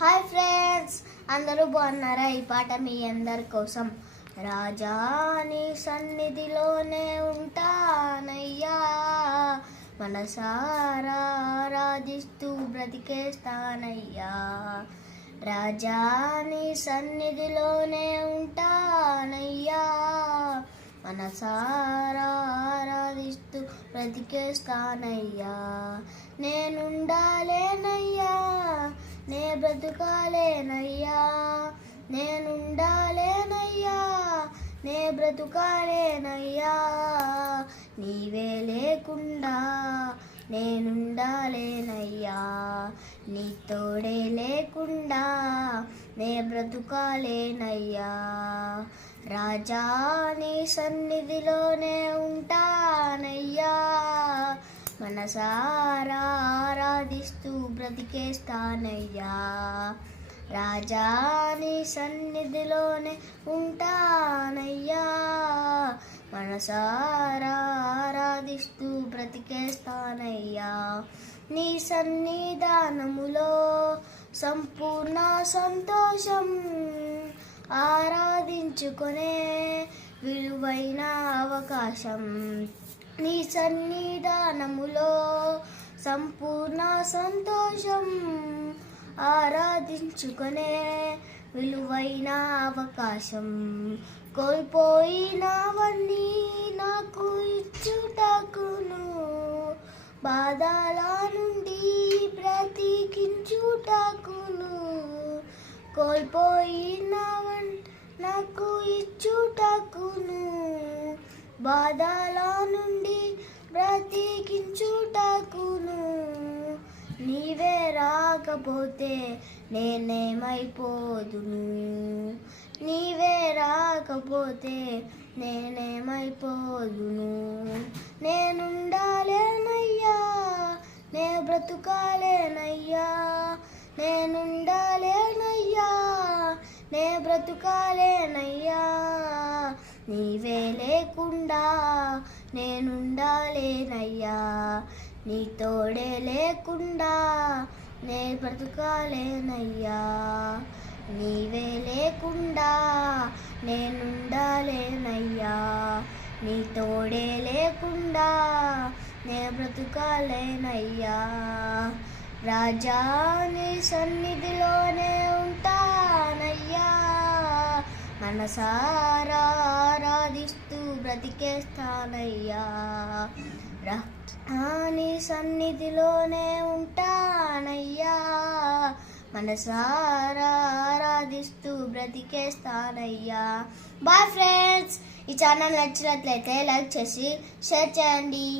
Hi friends, అందరూ బాగున్నారా? ఈ పాట మీ అందరి కోసం. రాజా నీ సన్నిధిలోనే ఉంటానయ్యా, మనసారా ఆరాధిస్తూ బ్రతికేస్తానయ్యా. రాజా నీ సన్నిధిలోనే ఉంటానయ్యా, మనసారా ఆరాధిస్తూ బ్రతికేస్తానయ్యా. నేనుండాలేనయ్యా, నే బ్రతుకాలేనయ్యా, నేనుండాలేనయ్యా, నే బ్రతుకాలేనయ్యా. నీవే లేకుండా నేనుండాలేనయ్యా, నీ తోడే లేకుండా నే బ్రతుకాలేనయ్యా. రాజా నీ సన్నిధిలోనే ఉంటానయ్యా, మనసారా ఆరాధిస్తూ బ్రతికేస్తానయ్యా. రాజా నీ సన్నిధిలోనే ఉంటానయ్యా, మనసారా ఆరాధిస్తూ బ్రతికేస్తానయ్యా. నీ సన్నిధానములో సంపూర్ణ సంతోషం, ఆరాధించుకునే విలువైన అవకాశం. నీ సన్నిధానములో సంపూర్ణ సంతోషం, ఆరాధించుకునే విలువైన అవకాశం. కోల్పోయినవన్నీ నాకు ఇచ్చుటకును, బాధల నుండి బ్రతికించుటకును. కోల్పోయినవన్నీ నాకు ఇచ్చుటకును, బాధల నుండి బ్రతికించుటకును. నీవే రాకపోతే నేనేమైపోదును, నీవే రాకపోతే నేనేమైపోదును. నేనుండాలేనయ్యా, నే బ్రతుకాలేనయ్యా, నేనుండాలేనయ్యా, నే బ్రతుకాలేనయ్యా. నీవే లేకుండా నేనుండాలేనయ్యా, నీ తోడే లేకుండా నే బ్రతుకాలేనయ్యా. నీవే లేకుండా నేనుండాలేనయ్యా, నీ తోడే లేకుండా నే బ్రతుకాలేనయ్యా. రాజా నీ సన్నిధిలోనే ఉంటానయ్యా, మనసారా ఆరాధిస్తూ బ్రతికేస్తానయ్యా. నీ సన్నిధిలోనే ఉంటానయ్యా, మనసారా ఆరాధిస్తూ బ్రతికేస్తానయ్యా. బాయ్ ఫ్రెండ్స్, ఈ ఛానల్ నచ్చినట్లయితే లైక్ చేసి షేర్ చేయండి.